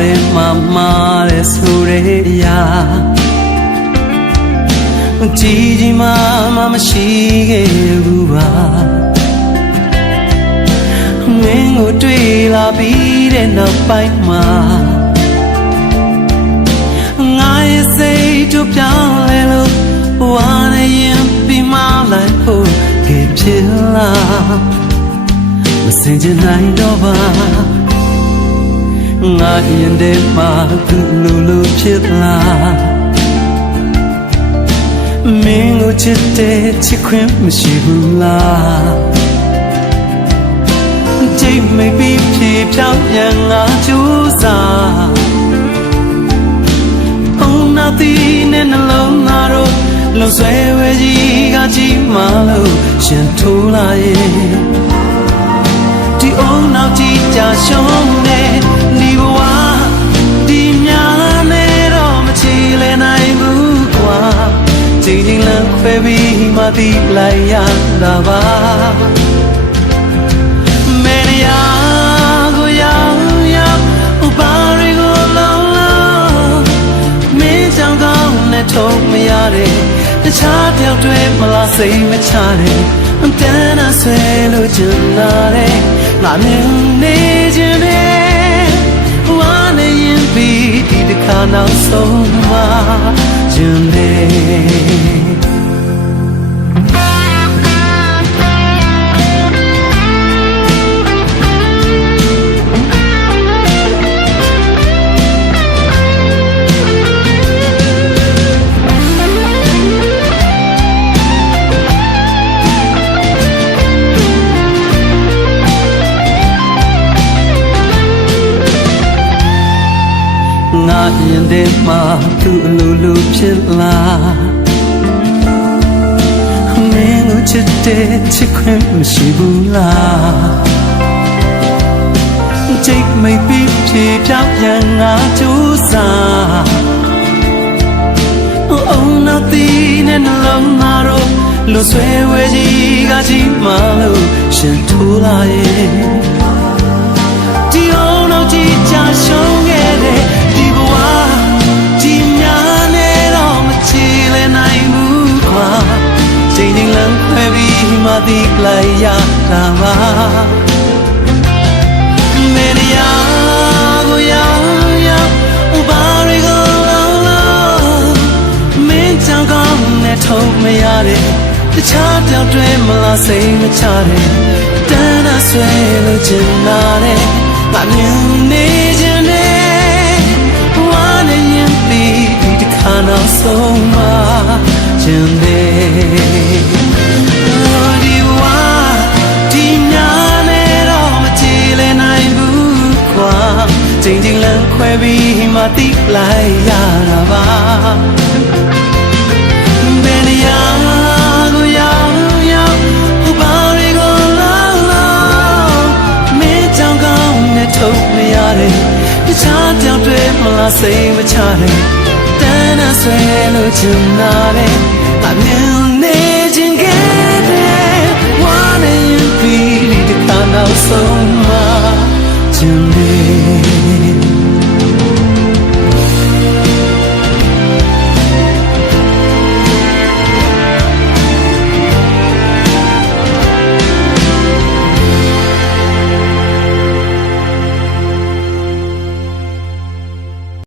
တယ်မတယ်ဆိုရကြီးမှမရှိခဲ့ဘူးပါမင်းကိုတွေ့လာပြီးတဲ့နောက်ပိုင်းမှာငါရဲ့စိတ်တို့ပြောင်းလဲလို့ဝါနေရင်ပြီးမှလိုက်ဖို့ဖြစ်လာမစင်ချင်နိုင်တော့ပါငါရင်ထဲမှာသူလိုဖြစ်လာမင်းကိုချစ်တဲ့ချစ်ခွင့်မရှိဘူးလားကြိတ်မိတ်ပြီးဖြေဖြောင်းပြန်ငါကြိုးစားဘုံနာတီနဲ့နှလုံးသားတို့လုံဆွဲဝဲကြီးကကြီးမှလို့ရှင်ထိုးလာရဲ့ဒီအုံနောက်ကြီးကြာရှုံးနေဒီဘဝဒီများနဲ့တော့မချီလဲနိုင်ဘူးကွာချိန်ချင်းလမ်းခွဲပြီးမှသိလိုက်ရတာပါမေရယာကိုရောက်ဘာတွေကိုလုံးလုံးမင်းကြောင့်ကောင်းနဲ့ထုံမရတဲ့တခြားတယောက်တွေမလားစိတ်မချတဲ့အတန်းအဆွဲလို့ချင်လာတဲ့ငါမြင်နေခြင်းနဲ့ဝါနေရင်ပြီးဒီတစ်ခါနောက်ဆုံးမှခြင်းနဲ့ငါရင်ထဲမှာသူအလိုဖြစ်လာမင်းကိုချစ်တဲ့ချစ်ခွင့်မရှိဘူးလားကြိတ်မိတ်ပြီးဖြေဖြောင်းပြန်ငါကြိုးစားအုံနောက်တီနဲ့နှလုံးသားတို့လွန်ဆွဲဝဲကြီးကကြီးမှလို့ရှင်ထိုးလာရဲ့ဒီအုံနောက်ကြီးကြာရှုံးခဲ့တဲ့မသိလိုက်ရတာပါမေရယာကိုရောက်ဘာတွေကိုလုံးမင်းကြောင့်ကောင်းနဲ့ထုံမရတဲ့တခြားတယောက်တွေမလားစိတ်မချတဲ့တန်းအဆွဲလို့ချင်လာတဲ့ငါမြင်နေခြင်းနဲ့ဝါနေရင်ပြီးဒီတစ်ခါနောက်ဆုံးမှခြင်းနဲ့ချိန်ချင်းလမ်းခွဲပြီးမှသိလိုက်ရတာပါဘယ်နေရာကိုရောက်ဘာတွေကိုလုံးမင်းကြောင့်ကောင်းနဲ့ထုံမရတဲ့တခြားကြောင့်တွေမလားစိတ်မချတဲ့တန်းအဆွဲလို့ချင်လာတဲ့